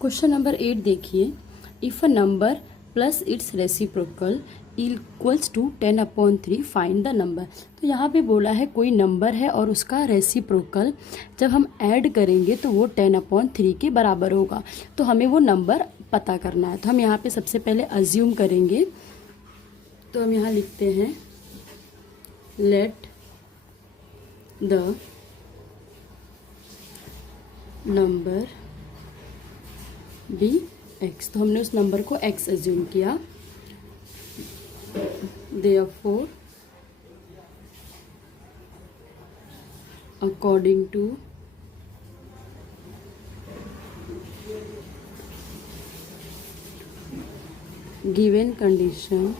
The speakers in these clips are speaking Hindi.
क्वेश्चन नंबर 8 देखिए, if a number plus its reciprocal equals to 10/3 find the number. तो यहाँ पे बोला है कोई नंबर है और उसका रेसिप्रोकल जब हम ऐड करेंगे तो वो 10/3 के बराबर होगा। तो हमें वो नंबर पता करना है। तो हम यहाँ पे सबसे पहले अज्यूम करेंगे। तो हम यहाँ लिखते हैं let the number be X. तो हमने उस नंबर को एक्स एज्यूम किया। Therefore according to given condition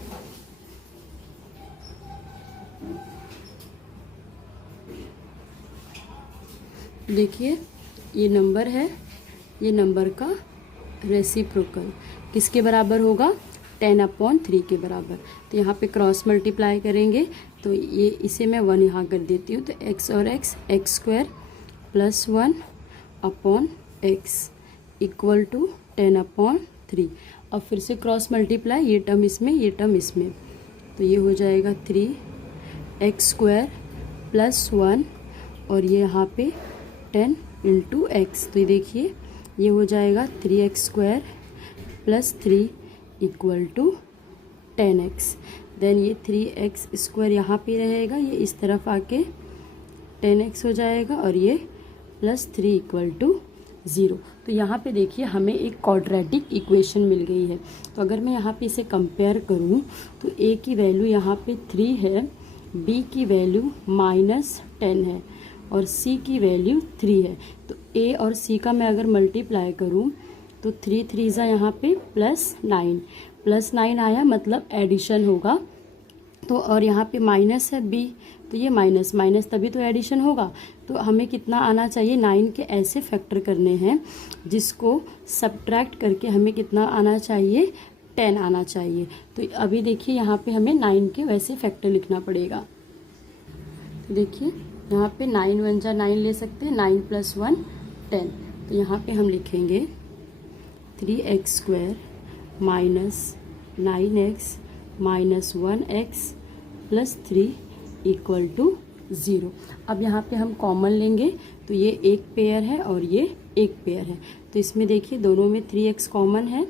देखिए ये नंबर है, ये नंबर का रेसिप्रोकल किसके बराबर होगा? 10/3 के बराबर। तो यहाँ पे क्रॉस मल्टीप्लाई करेंगे तो ये इसे मैं 1 यहाँ कर देती हूँ। तो x और x square plus 1/x equal to 10/3। अब फिर से क्रॉस मल्टीप्लाई, ये टर्म इसमें, ये टर्म इसमें, तो ये हो जाएगा 3x स्क्वायर प्लस 1 और ये यहाँ पे 10 इंटू एक्स। तो ये देखिए ये हो जाएगा 3x square plus 3 equal to 10x। Then ये 3x स्क्वायर यहाँ पे रहेगा, ये इस तरफ आके 10x हो जाएगा और ये प्लस 3 इक्वल टू 0। तो यहाँ पे देखिए हमें एक क्वाड्रेटिक इक्वेशन मिल गई है। तो अगर मैं यहाँ पे इसे कंपेयर करूँ तो a की वैल्यू यहाँ पे 3 है, b की वैल्यू -10 है और c की वैल्यू 3 है। तो a और c का मैं अगर मल्टीप्लाई करूं तो 3 3 यहाँ पे +9 आया, मतलब एडिशन होगा। तो और यहाँ पे माइनस है b, तो ये माइनस माइनस तभी तो एडिशन होगा। तो हमें कितना आना चाहिए? 9 के ऐसे फैक्टर करने हैं जिसको सब्ट्रैक्ट करके हमें कितना आना चाहिए? 10 आना चाहिए। तो अभी देखिए यहाँ पे हमें 9 के वैसे फैक्टर लिखना पड़ेगा। तो देखिए यहाँ पे 9 1 जा 9 ले सकते हैं, 9 + 1 10। तो यहाँ पे हम लिखेंगे 3x square minus 9x minus 1x plus 3 equal to 0। अब यहाँ पे हम कॉमन लेंगे तो ये एक पेयर है और ये एक पेयर है। तो इसमें देखिए दोनों में 3x कॉमन है,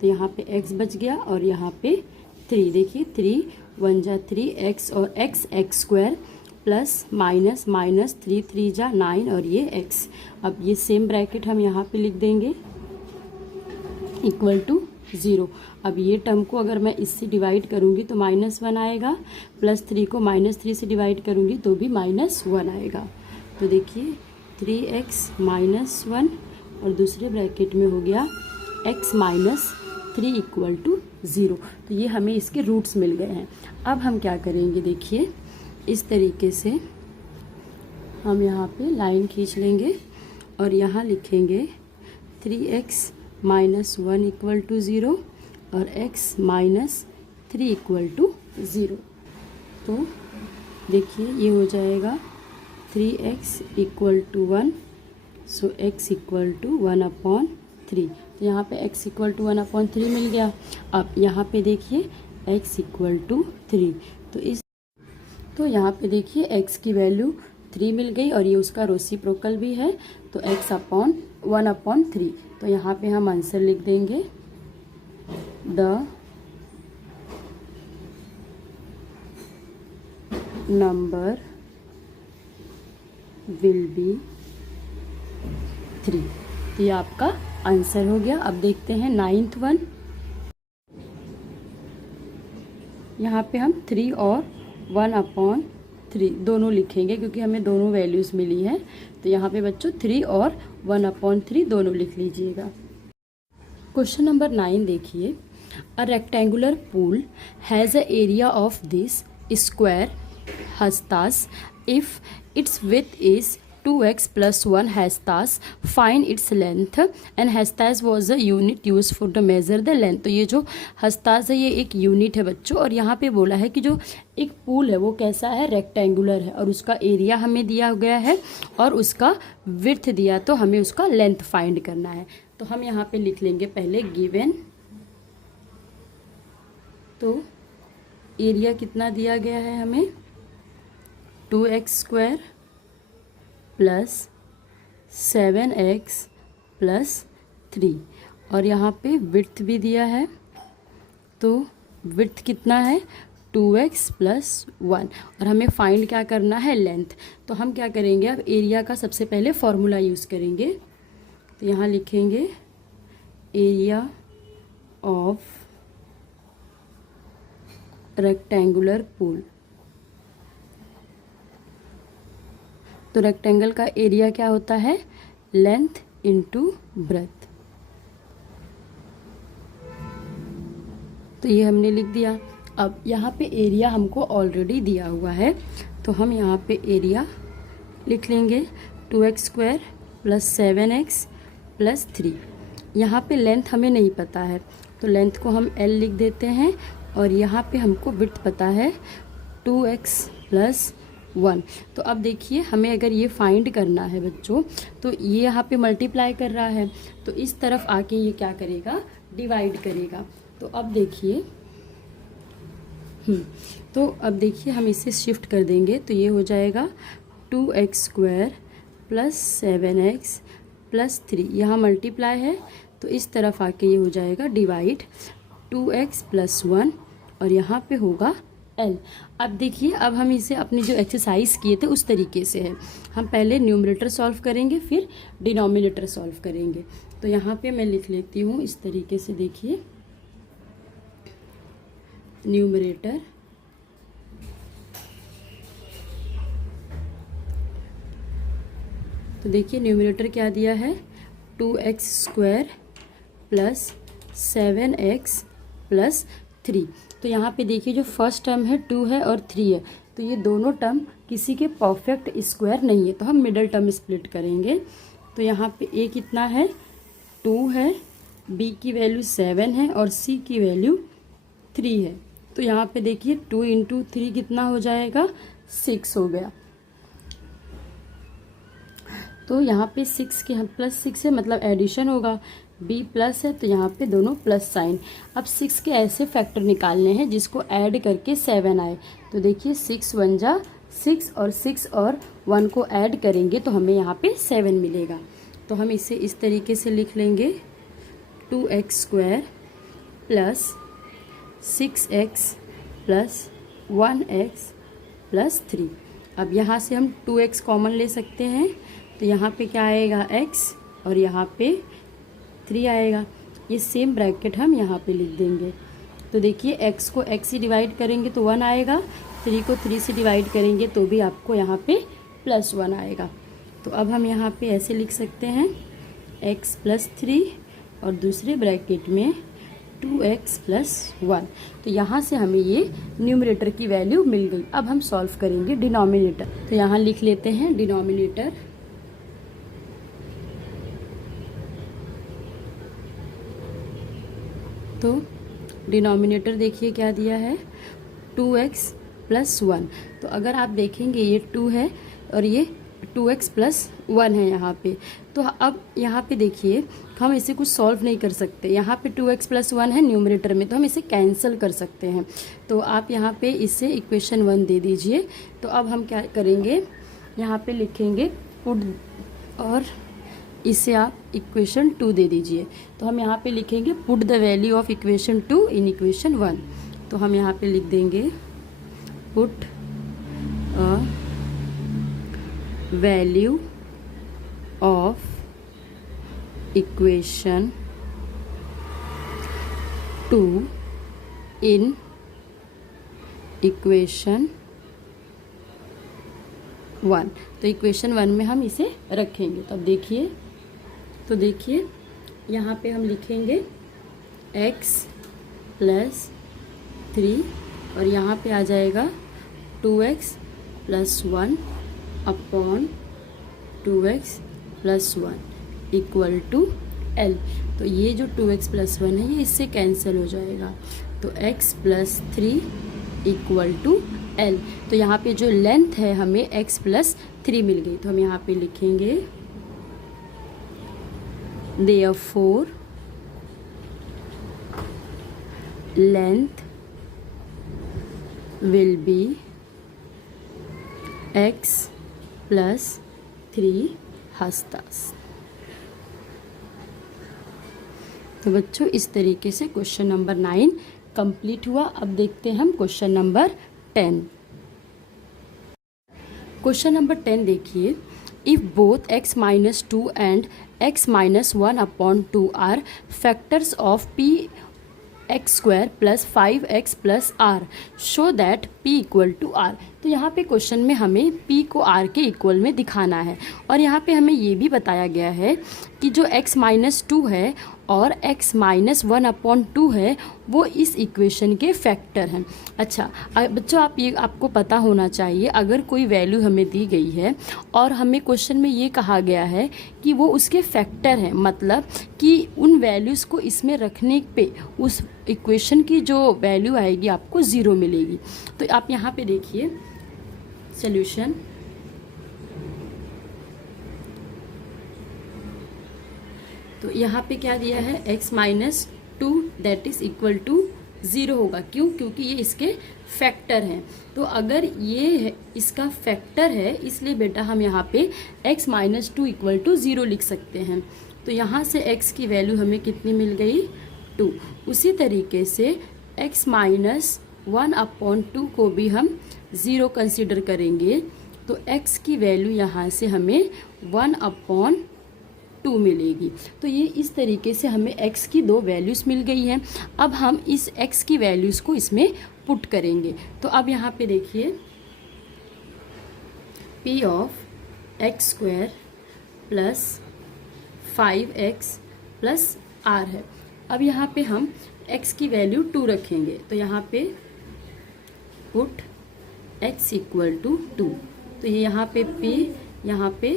तो यहाँ पे x बच गया और यहाँ पे 3। देखिए 3 1 जा 3x और x square plus minus minus 3 3 जा 9 और ये x। अब ये सेम ब्रैकेट हम यहाँ पे लिख देंगे इक्वल टू 0। अब ये टर्म को अगर मैं इससे डिवाइड करूँगी तो -1 आएगा, प्लस 3 को -3 से डिवाइड करूँगी तो भी -1 आएगा। तो देखिए 3x -1 और दूसरे ब्रैकेट में हो गया x -3 इक्वल टू 0। तो ये हमें इसके रूट्स मिल गए हैं। अब हम क्या करेंगे? देखिए इस तरीके से हम यहाँ पे लाइन खींच लेंगे और यहाँ लिखेंगे 3x -1 इक्वल टू 0 और x -3 इक्वल टू 0। तो देखिए ये हो जाएगा 3x equal to 1, so x equal to 1/3। तो यहाँ पे x इक्वल टू 1/3 मिल गया। अब यहाँ पे देखिए x इक्वल टू 3, तो यहाँ पे देखिए x की वैल्यू 3 मिल गई और ये उसका रेसिप्रोकल भी है, तो x/1/3। तो यहाँ पे हम आंसर लिख देंगे द नंबर विल बी 3। तो ये आपका आंसर हो गया। अब देखते हैं 9th वन। यहाँ पे हम 3 और 1/3 दोनों लिखेंगे क्योंकि हमें दोनों वैल्यूज़ मिली हैं। तो यहाँ पे बच्चों 3 और 1/3 दोनों लिख लीजिएगा। क्वेश्चन नंबर 9 देखिए, a rectangular pool has a area of this square हस्तास if its width is 2x plus 1 hectares, find its length and hectares was a unit used for the measure the length। तो ये जो hectares है ये एक यूनिट है बच्चों, और यहाँ पे बोला है कि जो एक पूल है वो कैसा है, रेक्टेंगुलर है, और उसका एरिया हमें दिया गया है और उसका विड्थ दिया, तो हमें उसका लेंथ फाइंड करना है। तो हम यहाँ पे लिख लेंगे पहले गिवन, तो एरिया कितना दिया गया है हमें 2x² प्लस 7x प्लस 3, और यहाँ पे विड्थ भी दिया है, तो विड्थ कितना है 2x प्लस 1, और हमें फाइंड क्या करना है लेंथ। तो हम क्या करेंगे, अब एरिया का सबसे पहले फॉर्मूला यूज़ करेंगे। तो यहाँ लिखेंगे एरिया ऑफ रेक्टेंगुलर पूल। तो रेक्टेंगल का एरिया क्या होता है, लेंथ इनटू ब्रेथ। तो ये हमने लिख दिया। अब यहाँ पे एरिया हमको ऑलरेडी दिया हुआ है, तो हम यहाँ पे एरिया लिख लेंगे 2x² प्लस 7x प्लस 3। यहाँ पे लेंथ हमें नहीं पता है, तो लेंथ को हम L लिख देते हैं, और यहाँ पे हमको विड्थ पता है 2x प्लस 1। तो अब देखिए हमें अगर ये फाइंड करना है बच्चों, तो ये यहाँ पे मल्टीप्लाई कर रहा है, तो इस तरफ आके ये क्या करेगा, डिवाइड करेगा। तो अब देखिए तो अब देखिए हम इसे शिफ्ट कर देंगे, तो ये हो जाएगा 2x² प्लस 7x प्लस 3। यहाँ मल्टीप्लाई है, तो इस तरफ आके ये हो जाएगा डिवाइड 2x प्लस 1, और यहाँ पे होगा L। अब देखिए अब हम इसे अपनी जो एक्सरसाइज किए थे उस तरीके से है, हम पहले न्यूमरेटर सॉल्व करेंगे फिर डिनोमिनेटर सॉल्व करेंगे। तो यहाँ पे मैं लिख लेती हूँ इस तरीके से, देखिए न्यूमरेटर तो देखिए न्यूमरेटर क्या दिया है 2x² प्लस 7x प्लस 3। तो यहाँ पे देखिए जो फर्स्ट टर्म है 2 है और 3 है, तो ये दोनों टर्म किसी के परफेक्ट स्क्वायर नहीं है, तो हम मिडल टर्म स्प्लिट करेंगे। तो यहाँ पे a कितना है 2 है, b की वैल्यू 7 है और c की वैल्यू 3 है। तो यहाँ पे देखिए 2 इंटू 3 कितना हो जाएगा 6 हो गया। तो यहाँ पे 6 के हम प्लस 6 है, मतलब एडिशन होगा, b प्लस है तो यहाँ पे दोनों प्लस साइन। अब 6 के ऐसे फैक्टर निकालने हैं जिसको ऐड करके 7 आए। तो देखिए 6 1 जा 6 और 6 और 1 को ऐड करेंगे तो हमें यहाँ पे 7 मिलेगा। तो हम इसे इस तरीके से लिख लेंगे 2x² plus 6x plus 1x plus 3। अब यहाँ से हम 2x कॉमन ले सकते हैं, तो यहाँ पे क्या आएगा x और यहाँ पे 3 आएगा। ये सेम ब्रैकेट हम यहाँ पे लिख देंगे। तो देखिए x को x से डिवाइड करेंगे तो 1 आएगा, 3 को 3 से डिवाइड करेंगे तो भी आपको यहाँ पे प्लस 1 आएगा। तो अब हम यहाँ पे ऐसे लिख सकते हैं x प्लस 3 और दूसरे ब्रैकेट में 2x प्लस 1। तो यहाँ से हमें ये न्यूमरेटर की वैल्यू मिल गई। अब हम सॉल्व करेंगे डिनोमिनेटर। तो यहाँ लिख लेते हैं डिनोमिनेटर तो डिनोमिनेटर देखिए क्या दिया है 2x प्लस 1। तो अगर आप देखेंगे ये 2 है और ये 2x प्लस 1 है यहाँ पे। तो अब यहाँ पे देखिए हम इसे कुछ सॉल्व नहीं कर सकते, यहाँ पे 2x प्लस 1 है न्यूमरेटर में, तो हम इसे कैंसिल कर सकते हैं। तो आप यहाँ पे इसे इक्वेशन 1 दे दीजिए। तो अब हम क्या करेंगे, यहाँ पे लिखेंगे पुट और इसे आप इक्वेशन 2 दे दीजिए। तो हम यहाँ पे लिखेंगे put the value of equation 2 in equation 1। तो हम यहाँ पे लिख देंगे put value of equation 2 in equation 1। तो इक्वेशन 1 में हम इसे रखेंगे। तो अब देखिए यहाँ पे हम लिखेंगे x प्लस 3 और यहाँ पे आ जाएगा 2x plus 1 upon 2x plus 1 equal to L। तो ये जो 2x प्लस 1 है ये इससे कैंसिल हो जाएगा, तो x plus 3 equal to L। तो यहाँ पे जो लेंथ है हमें x प्लस 3 मिल गई, तो हम यहाँ पे लिखेंगे therefore length will be x plus 3 हस्तास। तो बच्चों इस तरीके से क्वेश्चन नंबर 9 कंप्लीट हुआ। अब देखते हैं हम क्वेश्चन नंबर 10। क्वेश्चन नंबर 10 देखिए, if both x minus 2 and x minus 1 upon 2 are factors of p X square plus 5x plus R, show that p equal to R. तो यहाँ पे क्वेश्चन में हमें p को r के इक्वल में दिखाना है, और यहाँ पे हमें ये भी बताया गया है कि जो x माइनस 2 है और x माइनस 1 अपॉन 2 है वो इस इक्वेशन के फैक्टर हैं। अच्छा बच्चों, आपको पता होना चाहिए, अगर कोई वैल्यू हमें दी गई है और हमें क्वेश्चन में ये कहा गया है कि वो उसके फैक्टर हैं, मतलब कि उन वैल्यूज़ को इसमें रखने पे उस इक्वेशन की जो वैल्यू आएगी आपको 0 मिलेगी। तो आप यहाँ पे देखिए सॉल्यूशन, तो यहाँ पे क्या दिया है, x minus 2 that is equal to 0 होगा। क्यों? क्योंकि ये इसके फैक्टर हैं। तो अगर ये है, इसका फैक्टर है, इसलिए बेटा हम यहाँ पे x माइनस 2 इक्वल टू 0 लिख सकते हैं। तो यहाँ से x की वैल्यू हमें कितनी मिल गई, 2। उसी तरीके से x माइनस 1 अपॉन 2 को भी हम 0 कंसिडर करेंगे, तो x की वैल्यू यहाँ से हमें 1 अपॉन 2 मिलेगी। तो ये इस तरीके से हमें x की 2 वैल्यूज़ मिल गई हैं। अब हम इस x की वैल्यूज़ को इसमें पुट करेंगे। तो अब यहाँ पे देखिए p of x square plus 5x plus r है। अब यहाँ पे हम x की वैल्यू 2 रखेंगे, तो यहाँ पे पुट x इक्वल टू 2। तो ये यहाँ पे p, यहाँ पे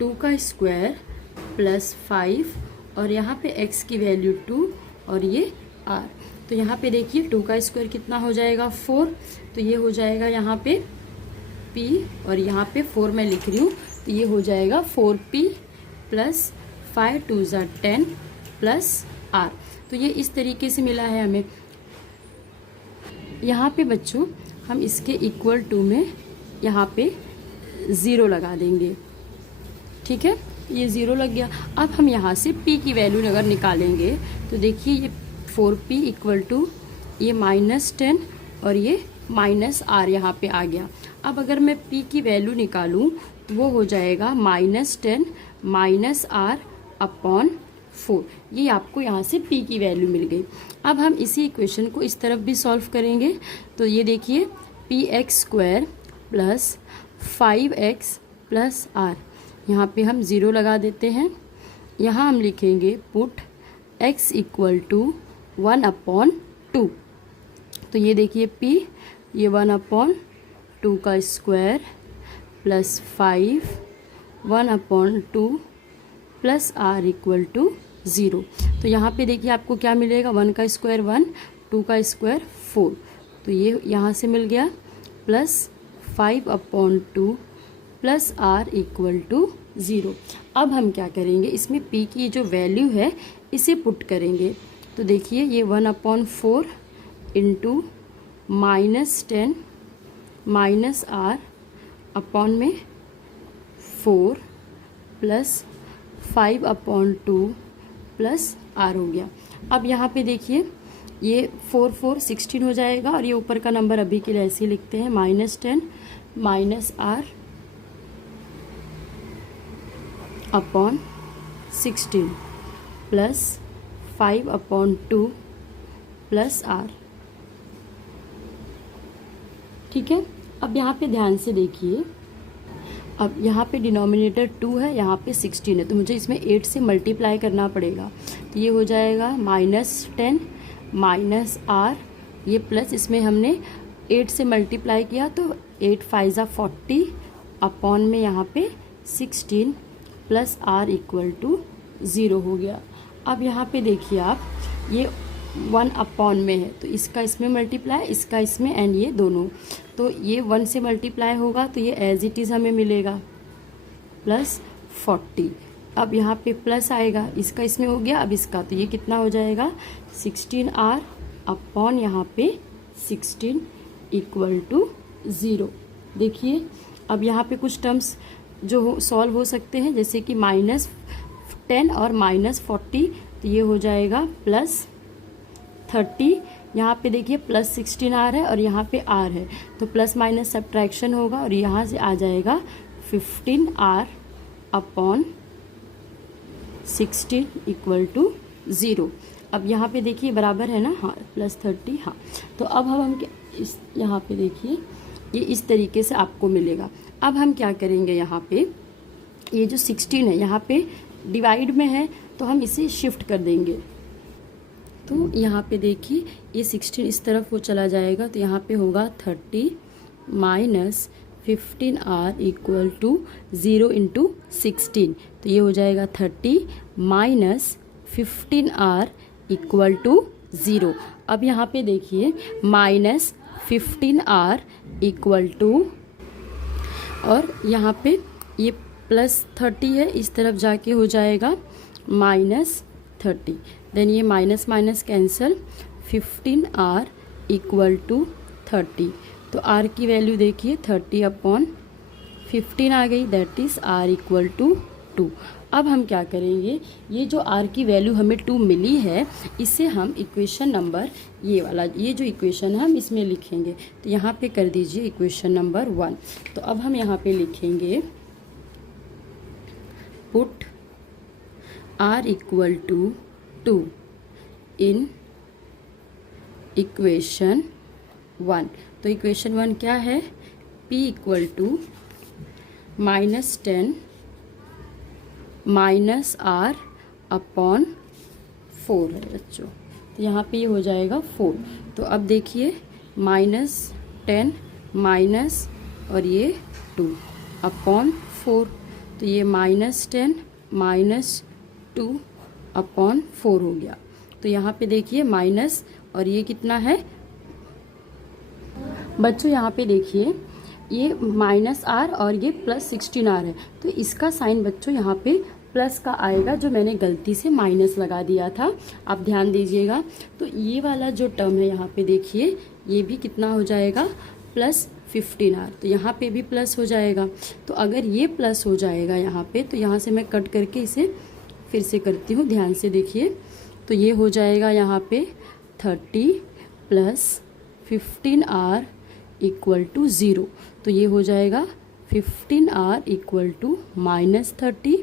2 का स्क्वायर प्लस 5 और यहाँ पे x की वैल्यू 2 और ये r। तो यहाँ पे देखिए 2 का स्क्वायर कितना हो जाएगा, 4। तो ये हो जाएगा यहाँ पे p और यहाँ पे 4 मैं लिख रही हूँ, तो ये हो जाएगा 4p प्लस 5 2 ज़ा 10 प्लस r। तो ये इस तरीके से मिला है हमें। यहाँ पे बच्चों हम इसके इक्वल टू में यहाँ पे 0 लगा देंगे, ठीक है, ये 0 लग गया। अब हम यहाँ से p की वैल्यू अगर निकालेंगे तो देखिए ये 4p इक्वल टू ये -10 और ये -r यहाँ पे आ गया। अब अगर मैं p की वैल्यू निकालूँ तो वो हो जाएगा -10 -r अपॉन 4। ये आपको यहाँ से p की वैल्यू मिल गई। अब हम इसी इक्वेशन को इस तरफ भी सॉल्व करेंगे, तो ये देखिए px square plus 5x plus r, यहाँ पे हम 0 लगा देते हैं। यहाँ हम लिखेंगे put x equal to 1 upon 2। तो ये देखिए p, ये 1 अपॉन 2 का square plus 5 1 upon 2 plus r equal to 0। तो यहाँ पे देखिए आपको क्या मिलेगा, 1 का स्क्वायर 1, 2 का स्क्वायर 4। तो ये यहाँ से मिल गया plus 5 upon 2 plus r equal to 0। अब हम क्या करेंगे, इसमें p की जो वैल्यू है इसे पुट करेंगे। तो देखिए ये 1 upon 4 into -10 minus r upon में 4 प्लस 5 अपॉन 2 प्लस r हो गया। अब यहाँ पे देखिए ये 4 4 16 हो जाएगा, और ये ऊपर का नंबर अभी के लिए ऐसे ही लिखते हैं, -10 minus r upon 16 plus 5 upon 2 plus r, ठीक है। अब यहाँ पे ध्यान से देखिए, अब यहाँ पे डिनोमिनेटर 2 है, यहाँ पे 16 है, तो मुझे इसमें 8 से मल्टीप्लाई करना पड़ेगा। तो ये हो जाएगा -10 माइनस r, ये प्लस इसमें हमने 8 से मल्टीप्लाई किया तो 8 5 ज़ा 40 अपॉन में यहाँ पे 16 प्लस आर इक्वल टू 0 हो गया। अब यहाँ पे देखिए आप, ये 1 अपॉन में है तो इसका इसमें मल्टीप्लाई, इसका इसमें, एंड ये दोनों, तो ये 1 से मल्टीप्लाई होगा तो ये एज इट इज़ हमें मिलेगा प्लस 40। अब यहाँ पे प्लस आएगा, इसका इसमें हो गया, अब इसका, तो ये कितना हो जाएगा 16r अपॉन यहाँ पे 16 इक्वल टू 0। देखिए अब यहाँ पे कुछ टर्म्स जो सॉल्व हो सकते हैं, जैसे कि -10 और -40, तो ये हो जाएगा +30। यहाँ पे देखिए +16r है और यहाँ पे r है, तो प्लस माइनस सब्ट्रैक्शन होगा और यहाँ से आ जाएगा 15r अपॉन 16 इक्वल टू 0। अब यहाँ पे देखिए बराबर है ना, हाँ +30, हाँ। तो अब हम इस यहाँ पे देखिए ये इस तरीके से आपको मिलेगा। अब हम क्या करेंगे, यहाँ पे ये जो 16 है यहाँ पे डिवाइड में है तो हम इसे शिफ्ट कर देंगे। तो यहाँ पे देखिए ये 16 इस तरफ वो चला जाएगा, तो यहाँ पे होगा 30 minus 15r equal to 0 into 16, तो ये हो जाएगा 30 माइनस 15r इक्वल टू 0। अब यहाँ पे देखिए -15r इक्वल टू, और यहाँ पे ये +30 है, इस तरफ जाके हो जाएगा -30, देन ये minus minus cancel, 15r equal to 30, तो r की वैल्यू देखिए 30 अपॉन 15 आ गई, that is r equal to 2। अब हम क्या करेंगे, ये जो r की वैल्यू हमें 2 मिली है, इसे हम इक्वेशन नंबर, ये वाला, ये जो इक्वेशन है हम इसमें लिखेंगे। तो यहाँ पे कर दीजिए इक्वेशन नंबर 1। तो अब हम यहाँ पे लिखेंगे put r equal to 2 in equation 1। तो इक्वेशन 1 क्या है, p equal to -10 minus r upon 4 है बच्चों, तो यहाँ पे ये हो जाएगा 4। तो अब देखिए -10 माइनस और ये 2 अपॉन 4, तो ये -10 माइनस 2 अपॉन 4 हो गया। तो यहाँ पे देखिए माइनस, और ये कितना है बच्चों, यहाँ पे देखिए ये -r और ये +16r है, तो इसका साइन बच्चों यहाँ पे प्लस का आएगा, जो मैंने गलती से माइनस लगा दिया था, आप ध्यान दीजिएगा। तो ये वाला जो टर्म है यहाँ पे देखिए, ये भी कितना हो जाएगा +15r, तो यहाँ पे भी प्लस हो जाएगा। तो अगर ये प्लस हो जाएगा यहाँ पे, तो यहाँ से मैं कट करके इसे फिर से करती हूँ, ध्यान से देखिए। तो ये हो जाएगा यहाँ पे 30 + 15r इक्वल टू 0, तो ये हो जाएगा 15r equal to -30।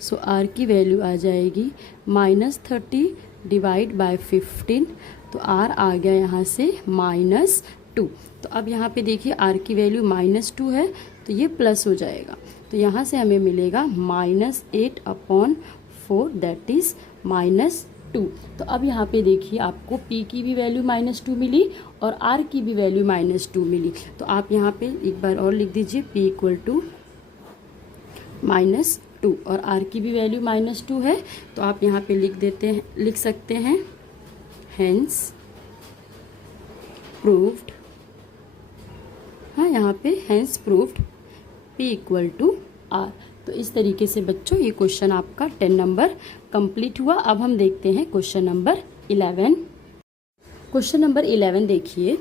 So r की वैल्यू आ जाएगी -30 डिवाइड बाय 15, तो r आ गया यहाँ से -2। तो अब यहाँ पे देखिए r की वैल्यू -2 है, तो ये प्लस हो जाएगा, तो यहाँ से हमें मिलेगा -8 अपॉन 4, दैट इज़ -2। तो अब यहाँ पे देखिए आपको p की भी वैल्यू -2 मिली और r की भी वैल्यू -2 मिली। तो आप यहाँ पे एक बार और लिख दीजिए p इक्वल टू -2, और r की भी वैल्यू -2 है, तो आप यहाँ पे लिख सकते हैं हेंस प्रूव्ड, हाँ यहाँ पे hence proved p equal to r। तो इस तरीके से बच्चों ये क्वेश्चन आपका 10 नंबर कंप्लीट हुआ। अब हम देखते हैं क्वेश्चन नंबर 11। क्वेश्चन नंबर 11 देखिए,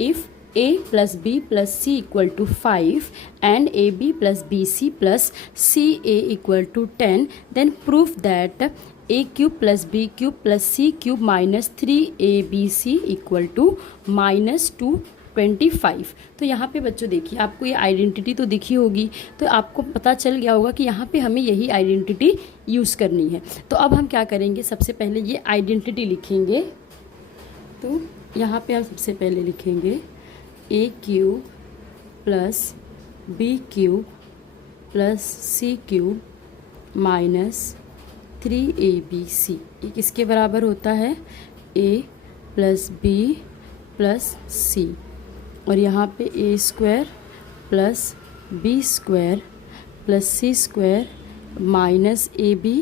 if a + b + c = 5 and ab + bc + ca = 10, then prove that a³ + b³ + c³ - 3abc = -225। तो यहाँ पे बच्चों देखिए आपको ये आइडेंटिटी तो दिखी होगी, तो आपको पता चल गया होगा कि यहाँ पे हमें यही आइडेंटिटी यूज़ करनी है। तो अब हम क्या करेंगे, सबसे पहले ये आइडेंटिटी लिखेंगे। तो यहाँ पे हम सबसे पहले लिखेंगे a³ + b³ + c³ - 3abc, ये किसके बराबर होता है, a + b + c, और यहाँ पे a² + b² plus C square minus A B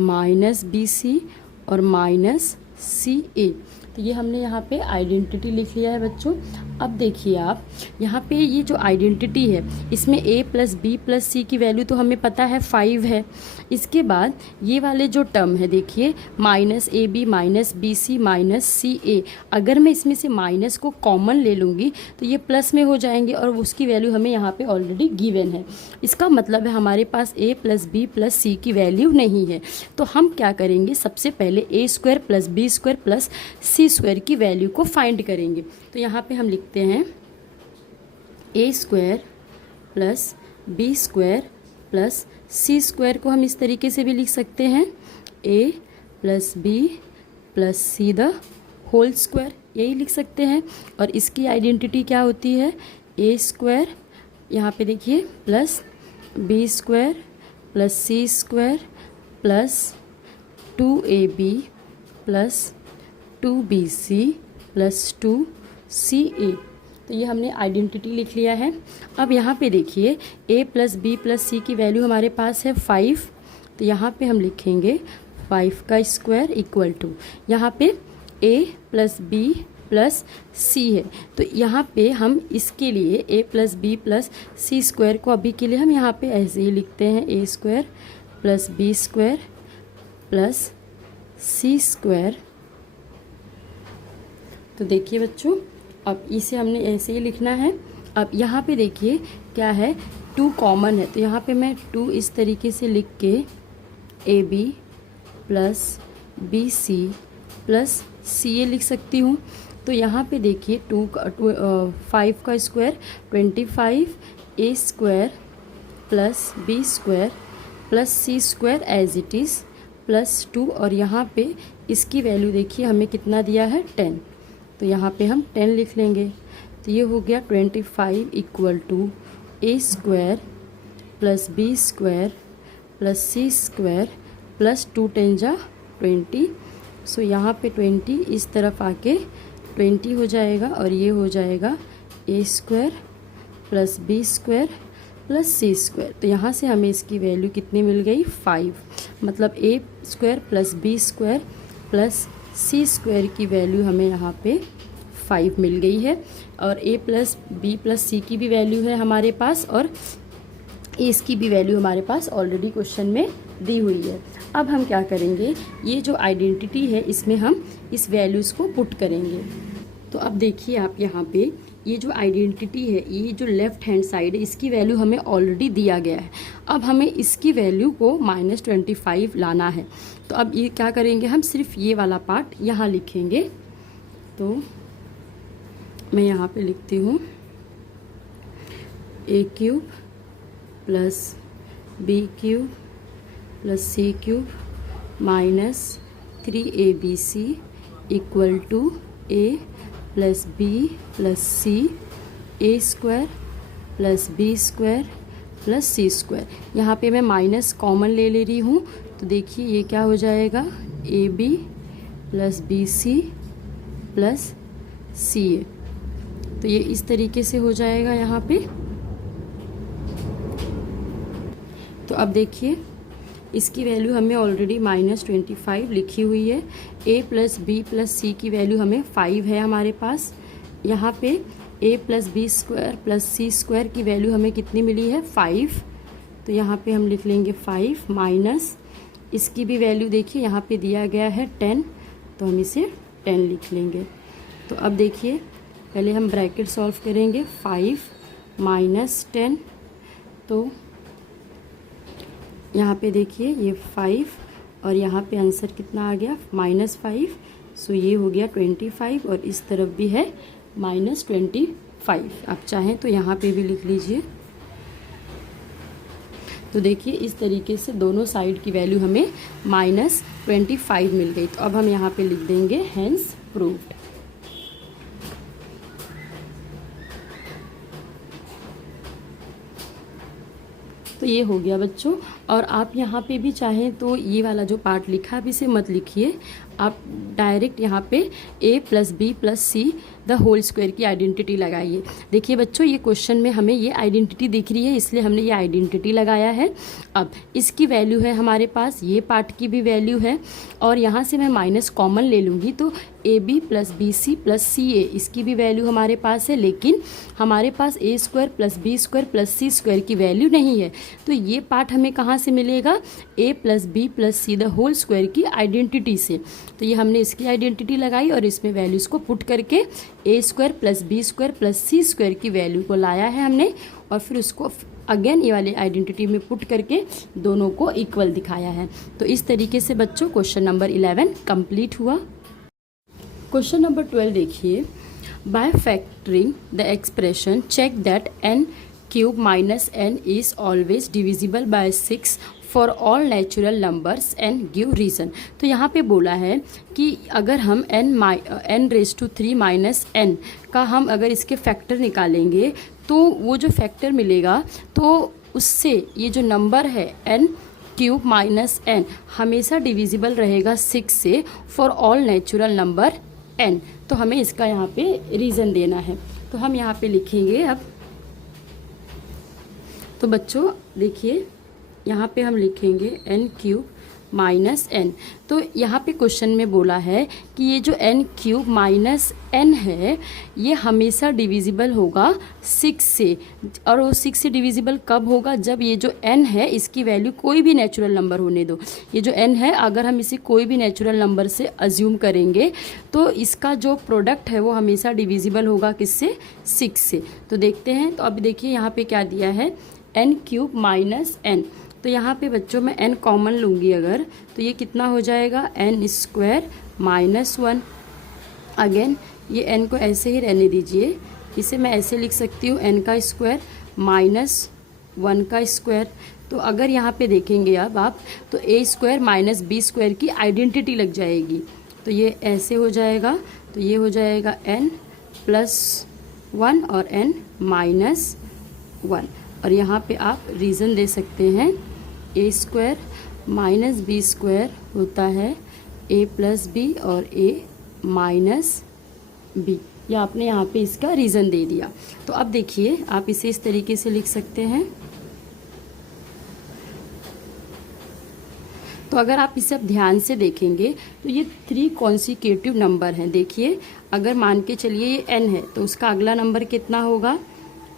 minus B C और माइनस सी ए। तो ये हमने यहाँ पे आइडेंटिटी लिख लिया है बच्चों। अब देखिए आप यहाँ पे ये जो आइडेंटिटी है इसमें a plus B plus C की वैल्यू तो हमें पता है 5 है। इसके बाद ये वाले जो टर्म है देखिए minus A B minus B C minus C A, अगर मैं इसमें से माइनस को कॉमन ले लूँगी तो ये प्लस में हो जाएंगे और उसकी वैल्यू हमें यहाँ पे ऑलरेडी गिवन है। इसका मतलब है हमारे पास a plus B plus C की वैल्यू नहीं है। तो हम क्या करेंगे, सबसे पहले a square plus B square plus C square की वैल्यू को फाइंड करेंगे। तो यहाँ पे हम लिखते हैं a square plus B square plus C square को हम इस तरीके से भी लिख सकते हैं a plus B plus C the whole square, यही लिख सकते हैं। और इसकी आइडेंटिटी क्या होती है, a स्क्वायर यहाँ पे देखिए प्लस बी स्क्वायर प्लस सी square plus 2ab plus 2bc plus 2ca। तो ये हमने आइडेंटिटी लिख लिया है। अब यहाँ पे देखिए a plus B plus C की वैल्यू हमारे पास है 5, तो यहाँ पे हम लिखेंगे 5 का स्क्वायर इक्वल टू, यहाँ पे a plus B plus C है तो यहाँ पे हम इसके लिए a plus B plus C square को अभी के लिए हम यहाँ पे ऐसे ही लिखते हैं a square plus B square plus C square. तो देखिए बच्चों अब इसे हमने ऐसे ही लिखना है। अब यहाँ पे देखिए क्या है, 2 कॉमन है तो यहाँ पे मैं 2 इस तरीके से लिख के A B plus B C plus C A लिख सकती हूँ। तो यहाँ पे देखिए 5 का square 25 A square plus B square plus C square as it is plus 2 और यहाँ पे इसकी वैल्यू देखिए हमें कितना दिया है 10, तो यहाँ पे हम 10 लिख लेंगे। तो ये हो गया 25 equal to A square plus B square plus C square plus 2 10 जा 20। सो यहाँ पे 20 इस तरफ आके 20 हो जाएगा और ये हो जाएगा A square plus B square plus C square. तो यहाँ से हमें इसकी वैल्यू कितनी मिल गई 5, मतलब A square plus B square plus C square की वैल्यू हमें यहाँ पे 5 मिल गई है। और a plus B plus C की भी वैल्यू है हमारे पास और इसकी भी वैल्यू हमारे पास ऑलरेडी क्वेश्चन में दी हुई है। अब हम क्या करेंगे, ये जो आइडेंटिटी है इसमें हम इस वैल्यूज़ को पुट करेंगे। तो अब देखिए आप यहाँ पे ये जो आइडेंटिटी है, ये जो लेफ़्ट हैंड साइड है इसकी वैल्यू हमें ऑलरेडी दिया गया है। अब हमें इसकी वैल्यू को -25 लाना है। तो अब ये क्या करेंगे, हम सिर्फ ये वाला पार्ट यहाँ लिखेंगे। तो मैं यहाँ पे लिखती हूँ a cube plus B cube plus C cube minus 3abc equal to a plus B plus C A square plus B square plus C square. यहाँ पे मैं माइनस कॉमन ले रही हूँ तो देखिए ये क्या हो जाएगा, A B plus B C plus C A. तो ये इस तरीके से हो जाएगा यहाँ पे। तो अब देखिए इसकी वैल्यू हमें ऑलरेडी -25 लिखी हुई है। a plus B plus C की वैल्यू हमें 5 है हमारे पास। यहाँ पे a plus B square plus C square की वैल्यू हमें कितनी मिली है 5। तो यहाँ पे हम लिख लेंगे 5 माइनस इसकी भी वैल्यू देखिए यहाँ पे दिया गया है 10, तो हम इसे 10 लिख लेंगे। तो अब देखिए पहले हम ब्रैकेट सॉल्व करेंगे, 5 माइनस 10, तो यहाँ पे देखिए ये 5 और यहाँ पे आंसर कितना आ गया -5। सो ये हो गया 25 और इस तरफ भी है -25। आप चाहें तो यहाँ पे भी लिख लीजिए। तो देखिए इस तरीके से दोनों साइड की वैल्यू हमें -25 मिल गई। तो अब हम यहाँ पे लिख देंगे हेंस प्रूव्ड। तो ये हो गया बच्चों। और आप यहाँ पे भी चाहें तो ये वाला जो पार्ट लिखा है, आप इसे मत लिखिए, आप डायरेक्ट यहाँ पे a plus B plus C the whole square की आइडेंटिटी लगाइए। देखिए बच्चों, ये क्वेश्चन में हमें ये आइडेंटिटी दिख रही है, इसलिए हमने ये आइडेंटिटी लगाया है। अब इसकी वैल्यू है हमारे पास, ये पार्ट की भी वैल्यू है, और यहाँ से मैं माइनस कॉमन ले लूँगी तो A B plus B C plus C A, इसकी भी वैल्यू हमारे पास है, लेकिन हमारे पास A square plus B square plus C square की वैल्यू नहीं है। तो ये पार्ट हमें कहाँ से मिलेगा? A plus B plus C the whole square की आइडेंटिटी से। तो ये हमने इसकी आइडेंटिटी लगाई और इसमें वैल्यूज़ को पुट करके A square plus B square plus C square की वैल्यू को लाया है हमने, और फिर उसको अगेन ये वाली आइडेंटिटी में पुट करके दोनों को इक्वल दिखाया है। तो इस तरीके से बच्चों क्वेश्चन नंबर 11 कंप्लीट हुआ। क्वेश्चन नंबर 12 देखिए, by factoring the expression check that n cube minus n is always divisible by 6 for all natural numbers and give reason. तो यहाँ पे बोला है कि अगर हम n⁻³ माइनस n का हम अगर इसके फैक्टर निकालेंगे तो वो जो फैक्टर मिलेगा तो उससे ये जो नंबर है n³ माइनस n हमेशा डिविजिबल रहेगा 6 से for all natural number n। तो हमें इसका यहाँ पे रीज़न देना है, तो हम यहाँ पे लिखेंगे। अब तो बच्चों देखिए, यहाँ पे हम लिखेंगे n³ माइनस n। तो यहाँ पे क्वेश्चन में बोला है कि ये जो n³ माइनस n है ये हमेशा डिविजिबल होगा 6 से, और वो 6 से डिविजिबल कब होगा? जब ये जो n है इसकी वैल्यू कोई भी नेचुरल नंबर होने दो। ये जो n है अगर हम इसे कोई भी नेचुरल नंबर से अज्यूम करेंगे तो इसका जो प्रोडक्ट है वो हमेशा डिविजिबल होगा किससे? 6 से। तो देखते हैं। तो अब देखिए यहाँ पे क्या दिया है, n³ माइनस n। तो यहाँ पे बच्चों मैं n कॉमन लूँगी अगर, तो ये कितना हो जाएगा? n² minus 1। अगेन ये n को ऐसे ही रहने दीजिए, इसे मैं ऐसे लिख सकती हूँ n² माइनस 1²। तो अगर यहाँ पे देखेंगे अब आप तो a² माइनस b² की आइडेंटिटी लग जाएगी, तो ये ऐसे हो जाएगा। तो ये हो जाएगा n प्लस 1 और n माइनस 1। और यहाँ पे आप रीज़न दे सकते हैं, a² माइनस b² होता है a प्लस बी और a माइनस बी। या आपने यहाँ पे इसका रीज़न दे दिया। तो अब देखिए आप इसे इस तरीके से लिख सकते हैं। तो अगर आप इसे अब ध्यान से देखेंगे तो ये 3 कॉन्सिक्यूटिव नंबर हैं। देखिए अगर मान के चलिए ये n है तो उसका अगला नंबर कितना होगा?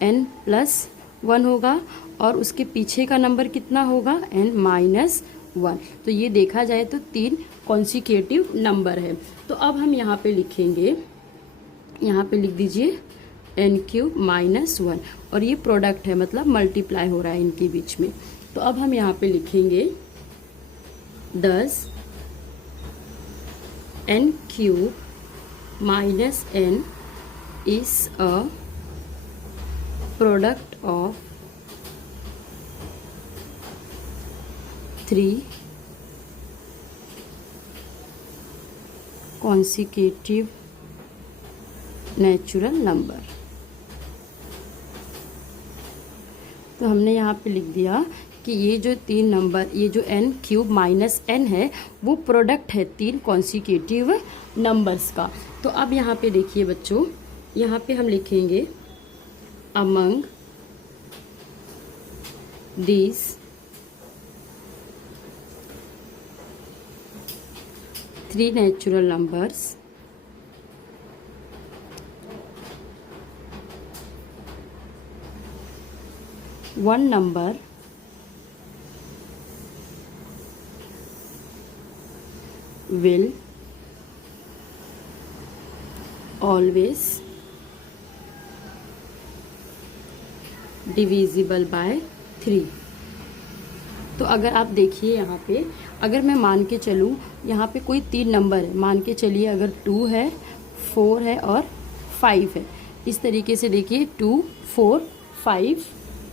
n प्लस 1 होगा, और उसके पीछे का नंबर कितना होगा? n minus 1। तो ये देखा जाए तो 3 कॉन्सिक्यूटिव नंबर है। तो अब हम यहाँ पे लिखेंगे, यहाँ पे लिख दीजिए n³ माइनस 1, और ये प्रोडक्ट है मतलब मल्टीप्लाई हो रहा है इनके बीच में। तो अब हम यहाँ पे लिखेंगे 10 n³ minus n is a product of 3 consecutive natural number. तो हमने यहाँ पे लिख दिया कि ये जो 3 नंबर, ये जो n³ माइनस n है वो प्रोडक्ट है 3 कॉन्सिक्यूटिव नंबर्स का। तो अब यहाँ पे देखिए बच्चों, यहाँ पे हम लिखेंगे among these 3 natural numbers one number will always divisible by 3। तो अगर आप देखिए यहाँ पे, अगर मैं मान के चलूँ यहाँ पे कोई 3 नंबर है, मान के चलिए अगर 2 है, 4 है और 5 है। इस तरीके से देखिए 2 4 5,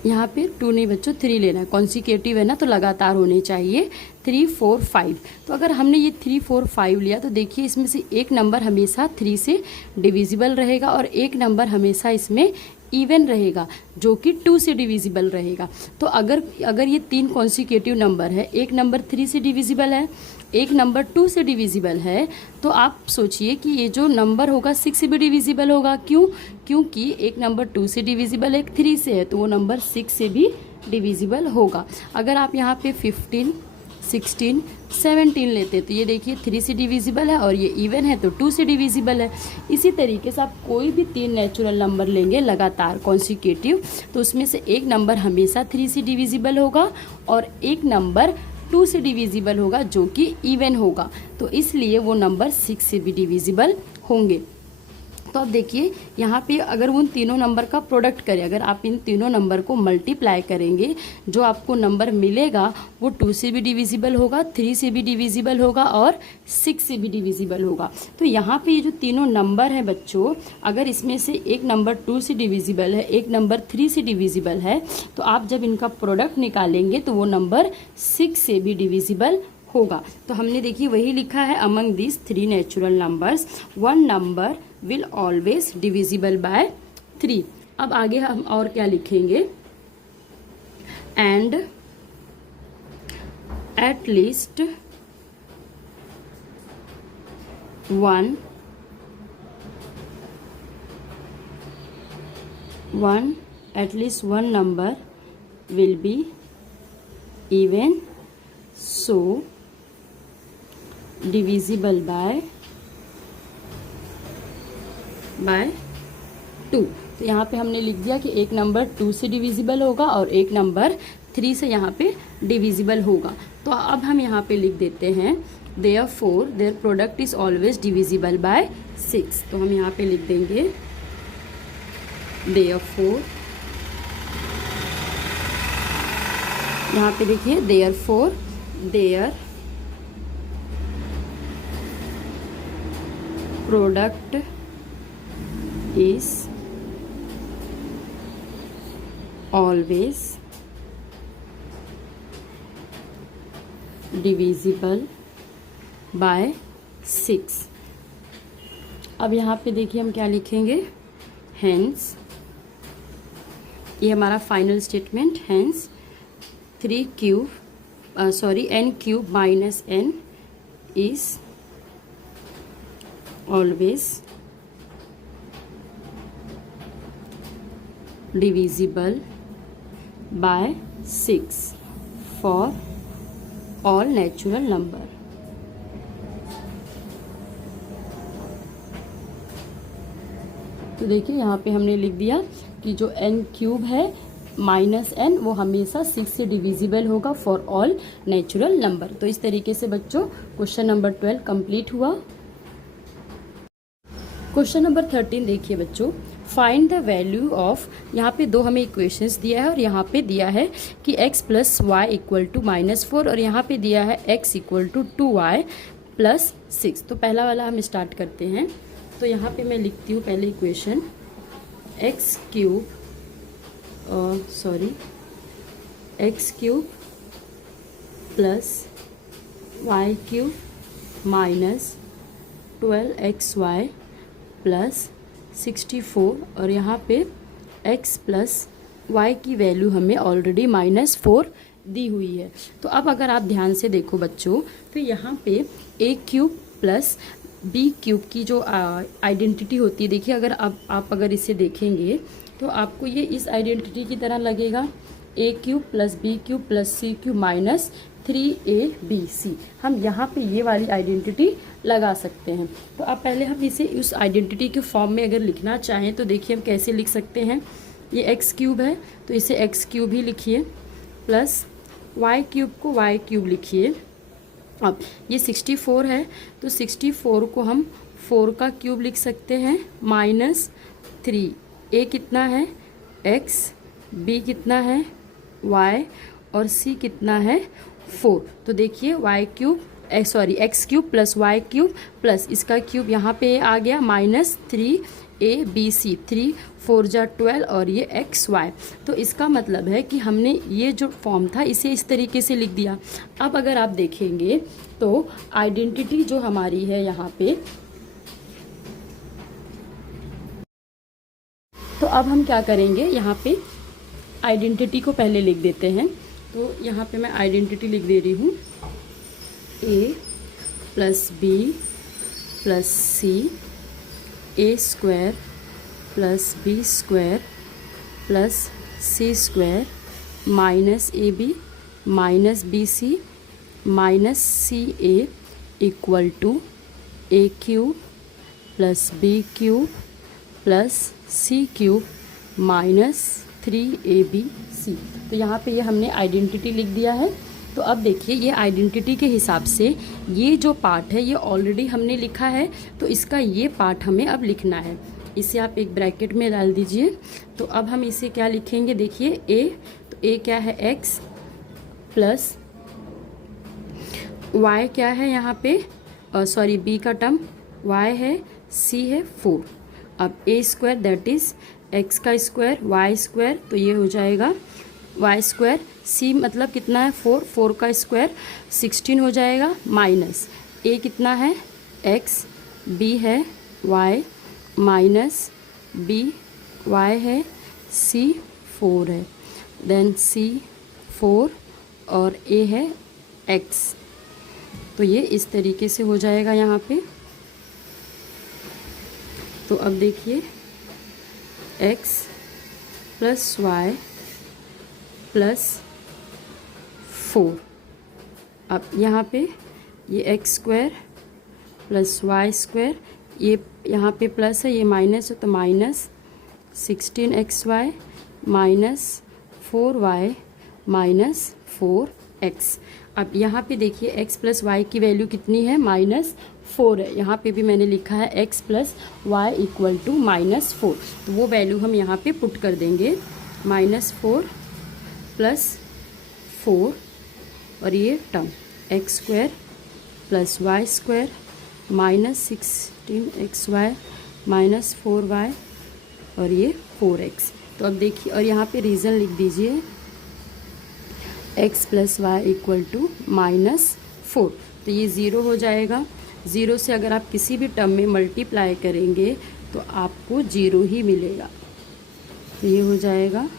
यहाँ पे 2 नहीं बच्चों 3 लेना है, कॉन्सिक्यूटिव है ना तो लगातार होने चाहिए 3 4 5। तो अगर हमने ये 3 4 5 लिया तो देखिए इसमें से एक नंबर हमेशा 3 से डिविजिबल रहेगा और एक नंबर हमेशा इसमें इवन रहेगा, जो कि 2 से डिविजिबल रहेगा। तो अगर ये 3 कॉन्सिक्यूटिव नंबर है, एक नंबर 3 से डिविजिबल है, एक नंबर 2 से डिविजिबल है, तो आप सोचिए कि ये जो नंबर होगा 6 से भी डिविजिबल होगा। क्यों? क्योंकि एक नंबर 2 से डिविजिबल है, एक 3 से है, तो वो नंबर 6 से भी डिविजिबल होगा। अगर आप यहाँ पे 15, 16, 17 लेते तो ये देखिए 3 से डिविजिबल है और ये इवन है तो 2 से डिविजिबल है। इसी तरीके से आप कोई भी 3 नेचुरल नंबर लेंगे लगातार कॉन्सिक्यूटिव, तो उसमें से एक नंबर हमेशा 3 से डिविजिबल होगा और एक नंबर 2 से डिविजिबल होगा, जो कि इवन होगा। तो इसलिए वो नंबर 6 से भी डिविजिबल होंगे। तो अब देखिए यहाँ पे अगर उन तीनों नंबर का प्रोडक्ट करें, अगर आप इन तीनों नंबर को मल्टीप्लाई करेंगे, जो आपको नंबर मिलेगा वो 2 से भी डिविजिबल होगा, 3 से भी डिविजिबल होगा और 6 से भी डिविजिबल होगा। तो यहाँ पे ये जो तीनों नंबर हैं बच्चों, अगर इसमें से एक नंबर 2 से डिविजिबल है, एक नंबर 3 से डिविजिबल है, तो आप जब इनका प्रोडक्ट निकालेंगे तो वो नंबर 6 से भी डिविजिबल होगा। तो हमने देखिए वही लिखा है, among this 3 natural numbers 1 number will always divisible bye 3। अब आगे हम और क्या लिखेंगे, and at least one number will be even so divisible by 2। तो यहाँ पे हमने लिख दिया कि एक नंबर 2 से डिविजिबल होगा और एक नंबर 3 से यहाँ पे डिविजिबल होगा। तो अब हम यहाँ पे लिख देते हैं therefore their product is always divisible by 6। तो हम यहाँ पे लिख देंगे therefore, यहाँ पे देखिए therefore their product is always divisible by 6। अब यहाँ पे देखिए हम क्या लिखेंगे, hence, ये हमारा final statement, hence n cube minus n is always divisible by 6 for all natural number। तो देखिए यहाँ पे हमने लिख दिया कि जो n क्यूब है माइनस n वो हमेशा 6 से डिविजिबल होगा फॉर ऑल नेचुरल नंबर। तो इस तरीके से बच्चों क्वेश्चन नंबर 12 कंप्लीट हुआ। क्वेश्चन नंबर 13 देखिए बच्चों, फाइंड द वैल्यू ऑफ, यहाँ पे दो हमें इक्वेशंस दिया है और यहाँ पे दिया है कि x plus Y equal to -4 और यहाँ पे दिया है x equal to 2y plus 6। तो पहला वाला हम स्टार्ट करते हैं। तो यहाँ पे मैं लिखती हूँ पहले equation, x cube plus y cube minus 12xy plus 64 और यहाँ पे x प्लस y की वैल्यू हमें ऑलरेडी -4 दी हुई है। तो अब अगर आप ध्यान से देखो बच्चों, तो यहाँ पे a cube plus b cube की जो आइडेंटिटी होती है, देखिए अगर आप अगर इसे देखेंगे तो आपको ये इस आइडेंटिटी की तरह लगेगा, a cube plus b cube plus c cube minus 3abc। हम यहाँ पे ये वाली आइडेंटिटी लगा सकते हैं। तो अब पहले हम इसे उस आइडेंटिटी के फॉर्म में अगर लिखना चाहें तो देखिए हम कैसे लिख सकते हैं। ये एक्स क्यूब है तो इसे एक्स क्यूब ही लिखिए, प्लस वाई क्यूब को वाई क्यूब लिखिए। अब ये 64 है तो 64 को हम 4 का क्यूब लिख सकते हैं, -3। ए कितना है एक्स, बी कितना है वाई और सी कितना है 4। तो देखिए X cube plus Y cube plus इसका क्यूब यहाँ पे आ गया -3abc, 3 4 जा 12 और ये xy। तो इसका मतलब है कि हमने ये जो फॉर्म था इसे इस तरीके से लिख दिया। अब अगर आप देखेंगे तो आइडेंटिटी जो हमारी है यहाँ पे, तो अब हम क्या करेंगे, यहाँ पे आइडेंटिटी को पहले लिख देते हैं। तो यहाँ पे मैं आइडेंटिटी लिख दे रही हूँ, a plus B plus C A square plus B square plus C square minus A B minus B C minus C A equal to A cube plus B cube plus C cube minus 3ab/c। तो यहाँ पे ये हमने आइडेंटिटी लिख दिया है। तो अब देखिए ये आइडेंटिटी के हिसाब से ये जो पार्ट है ये ऑलरेडी हमने लिखा है, तो इसका ये पार्ट हमें अब लिखना है। इसे आप एक ब्रैकेट में डाल दीजिए। तो अब हम इसे क्या लिखेंगे, देखिए a, तो a क्या है x प्लस y क्या है यहाँ पे, सॉरी b का टर्म y है, c है 4। अब a square that is x का स्क्वायर y स्क्वायर, तो ये हो जाएगा y स्क्वायर, c मतलब कितना है 4, 4 का स्क्वायर 16 हो जाएगा, माइनस a कितना है x, b है y माइनस b y है, c 4 है, देन c 4 और a है x। तो ये इस तरीके से हो जाएगा यहाँ पे। तो अब देखिए x प्लस y प्लस 4, अब यहाँ पे ये x square plus y square, ये यहाँ पे प्लस है, ये माइनस है, तो minus 16xy minus 4y minus 4x। अब यहाँ पे देखिए x प्लस वाई की वैल्यू कितनी है, -4 है। यहाँ पे भी मैंने लिखा है x plus Y equal to -4, तो वो वैल्यू हम यहाँ पे पुट कर देंगे, -4 प्लस 4 और ये term x square plus y square minus 16xy minus 4y और ये 4x। तो अब देखिए, और यहाँ पे रीज़न लिख दीजिए x plus Y equal to -4, तो ये ज़ीरो हो जाएगा। ज़ीरो से अगर आप किसी भी टर्म में मल्टीप्लाई करेंगे तो आपको ज़ीरो ही मिलेगा, तो ये हो जाएगा।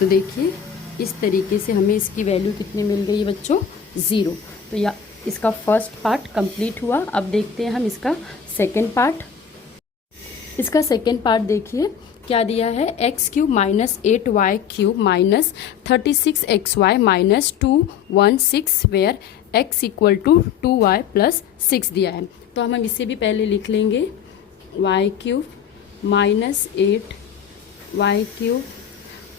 तो देखिए इस तरीके से हमें इसकी वैल्यू कितनी मिल गई बच्चों, ज़ीरो। तो या इसका फर्स्ट पार्ट कंप्लीट हुआ। अब देखते हैं हम इसका सेकेंड पार्ट। इसका सेकेंड पार्ट देखिए क्या दिया है, x cube minus 8y cube minus 36xy minus 216 where x equal to 2y plus 6 दिया है। तो हम इसे भी पहले लिख लेंगे, y cube minus 8y cube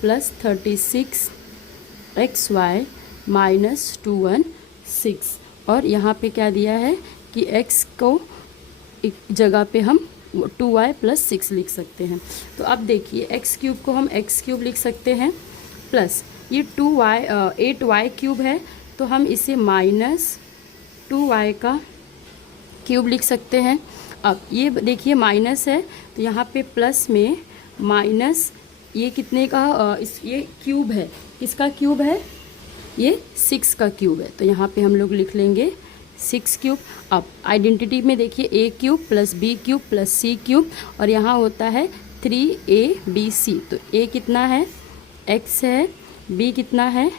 plus 36xy minus 216, और यहाँ पे क्या दिया है कि x को एक जगह पे हम 2y प्लस 6 लिख सकते हैं। तो अब देखिए x क्यूब को हम x क्यूब लिख सकते हैं, प्लस ये 8y क्यूब है तो हम इसे माइनस 2y का क्यूब लिख सकते हैं। अब ये देखिए माइनस है तो यहाँ पे प्लस में माइनस ये कितने का, ये क्यूब है, किसका क्यूब है, ये 6 का क्यूब है, तो यहाँ पे हम लोग लिख लेंगे 6 क्यूब। अब आइडेंटिटी में देखिए a cube plus b cube plus c cube, और यहाँ होता है 3abc। तो a कितना है x है, b कितना है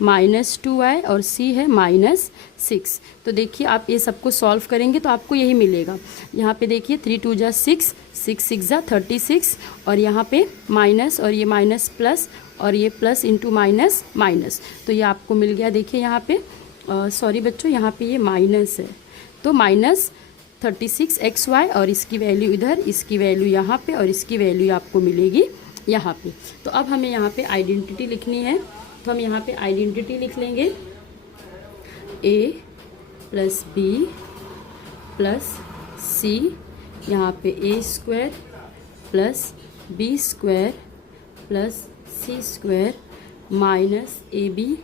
-2y और c है -6। तो देखिए आप ये सबको सॉल्व करेंगे तो आपको यही मिलेगा। यहाँ पे देखिए 3 2 जा 6, 6 6 जा 36, और यहाँ पे माइनस और ये माइनस प्लस और ये प्लस इंटू माइनस माइनस, तो ये आपको मिल गया। देखिए यहाँ पे सॉरी बच्चों, यहाँ पे ये माइनस है तो माइनस 36xy, और इसकी वैल्यू इधर, इसकी वैल्यू यहाँ पे, और इसकी वैल्यू आपको मिलेगी यहाँ पे। तो अब हमें यहाँ पे आइडेंटिटी लिखनी है, तो हम यहाँ पे आइडेंटिटी लिख लेंगे, a plus B plus C, यहाँ पे a square plus B square plus C square minus A B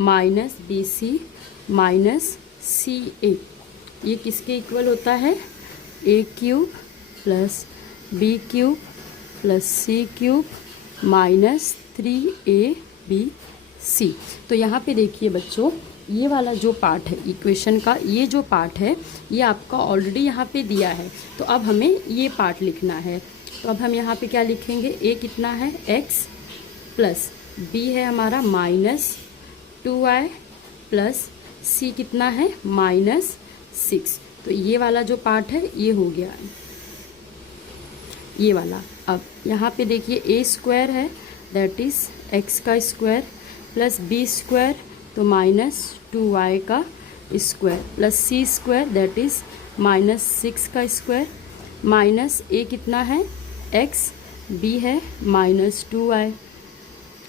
minus B C minus C A, ये किसके इक्वल होता है, a cube plus b cube plus c cube minus 3abc। तो यहाँ पे देखिए बच्चों ये वाला जो पार्ट है इक्वेशन का, ये जो पार्ट है ये आपका ऑलरेडी यहाँ पे दिया है, तो अब हमें ये पार्ट लिखना है। तो अब हम यहाँ पे क्या लिखेंगे, ए कितना है x प्लस बी है हमारा -2y प्लस सी कितना है -6। तो ये वाला जो पार्ट है ये हो गया ये वाला। अब यहाँ पे देखिए ए स्क्वायर है दैट इज़ x का स्क्वायर प्लस बी स्क्वायर तो -2y का square plus C square that is -6 का स्क्वायर माइनस ए कितना है x, बी है -2y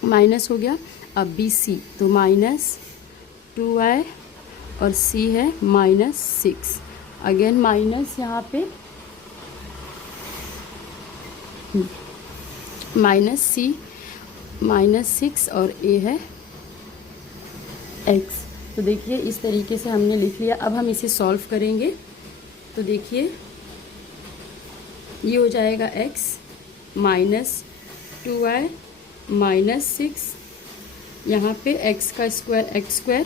माइनस हो गया। अब बी सी तो -2y और सी है -6, अगेन माइनस यहाँ पे -c -6 और a है x। तो देखिए इस तरीके से हमने लिख लिया। अब हम इसे सॉल्व करेंगे तो देखिए ये हो जाएगा x -2y -6, यहाँ पे x का स्क्वायर x स्क्वायर,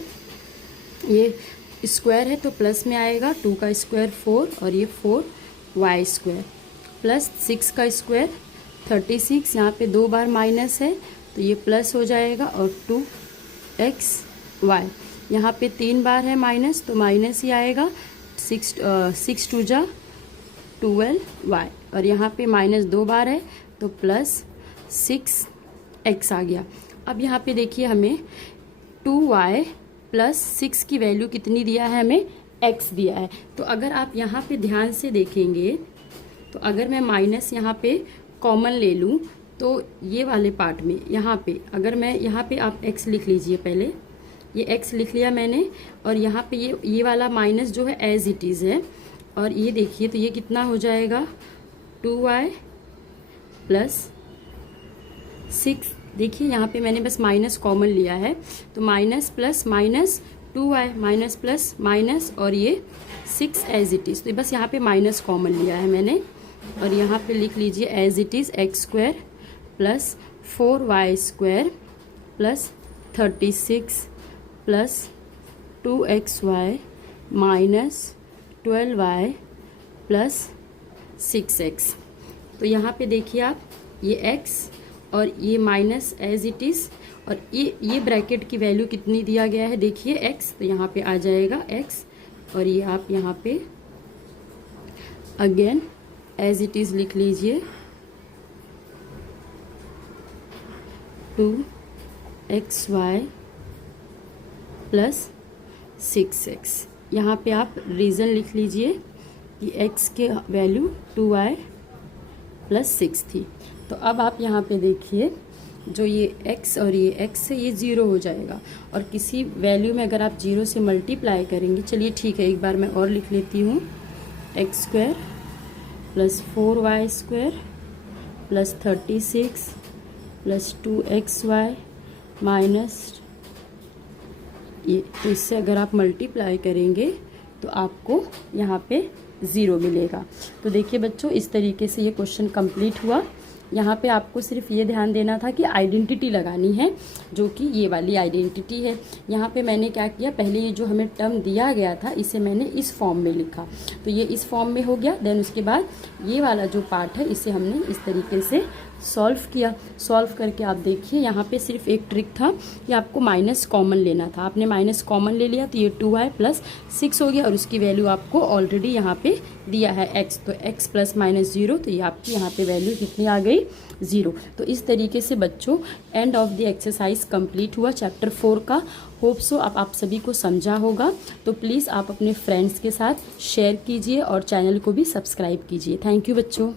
ये स्क्वायर है तो प्लस में आएगा 2 का स्क्वायर 4 और ये 4y स्क्वायर प्लस 6 का स्क्वायर 36, यहाँ पे 2 बार माइनस है तो ये प्लस हो जाएगा और 2xy, यहाँ पे 3 बार है माइनस तो माइनस ही आएगा। 6 2 जा 12y और यहाँ पे -2 बार है तो प्लस 6x आ गया। अब यहाँ पे देखिए हमें 2y प्लस 6 की वैल्यू कितनी दिया है, हमें x दिया है। तो अगर आप यहाँ पे ध्यान से देखेंगे तो अगर मैं माइनस यहाँ पे कॉमन ले लूँ तो ये वाले पार्ट में यहाँ पे अगर मैं यहाँ पे आप x लिख लीजिए, पहले ये x लिख लिया मैंने और यहाँ पे ये वाला माइनस जो है एज इट इज़ है और ये देखिए तो ये कितना हो जाएगा 2y प्लस 6। देखिए यहाँ पे मैंने बस माइनस कॉमन लिया है तो minus plus minus 2y minus plus minus और ये 6 एज इट इज़, तो बस यहाँ पे माइनस कॉमन लिया है मैंने और यहाँ पे लिख लीजिए as it is x square plus 4y square plus 36 plus 2xy minus 12y plus 6x। तो यहाँ पे देखिए आप ये x और ये माइनस एज इट इज़ और ये ब्रैकेट की वैल्यू कितनी दिया गया है देखिए x, तो यहाँ पे आ जाएगा x और ये आप यहाँ पे अगेन एज इट इज़ लिख लीजिए 2xy प्लस 6x। यहाँ पे आप रीज़न लिख लीजिए कि x के वैल्यू 2y प्लस 6 थी। तो अब आप यहाँ पे देखिए जो ये x और ये x है ये 0 हो जाएगा और किसी वैल्यू में अगर आप 0 से मल्टीप्लाई करेंगे, चलिए ठीक है एक बार मैं और लिख लेती हूँ, x square plus 4y square plus 36 plus 2xy minus ये, तो इससे अगर आप मल्टीप्लाई करेंगे तो आपको यहाँ पे 0 मिलेगा। तो देखिए बच्चों इस तरीके से ये क्वेश्चन कंप्लीट हुआ। यहाँ पे आपको सिर्फ ये ध्यान देना था कि आइडेंटिटी लगानी है जो कि ये वाली आइडेंटिटी है। यहाँ पे मैंने क्या किया, पहले ये जो हमें टर्म दिया गया था इसे मैंने इस फॉर्म में लिखा तो ये इस फॉर्म में हो गया। देन उसके बाद ये वाला जो पार्ट है इसे हमने इस तरीके से सॉल्व किया। सॉल्व करके आप देखिए यहाँ पे सिर्फ एक ट्रिक था कि आपको माइनस कॉमन लेना था, आपने माइनस कॉमन ले लिया तो ये 2y प्लस 6 हो गया और उसकी वैल्यू आपको ऑलरेडी यहाँ पे दिया है x, तो x प्लस माइनस 0 तो ये आपकी यहाँ पे वैल्यू कितनी आ गई 0। तो इस तरीके से बच्चों end of the exercise complete हुआ चैप्टर 4 का। होप सो अब आप सभी को समझा होगा। तो प्लीज़ आप अपने फ्रेंड्स के साथ शेयर कीजिए और चैनल को भी सब्सक्राइब कीजिए। थैंक यू बच्चों।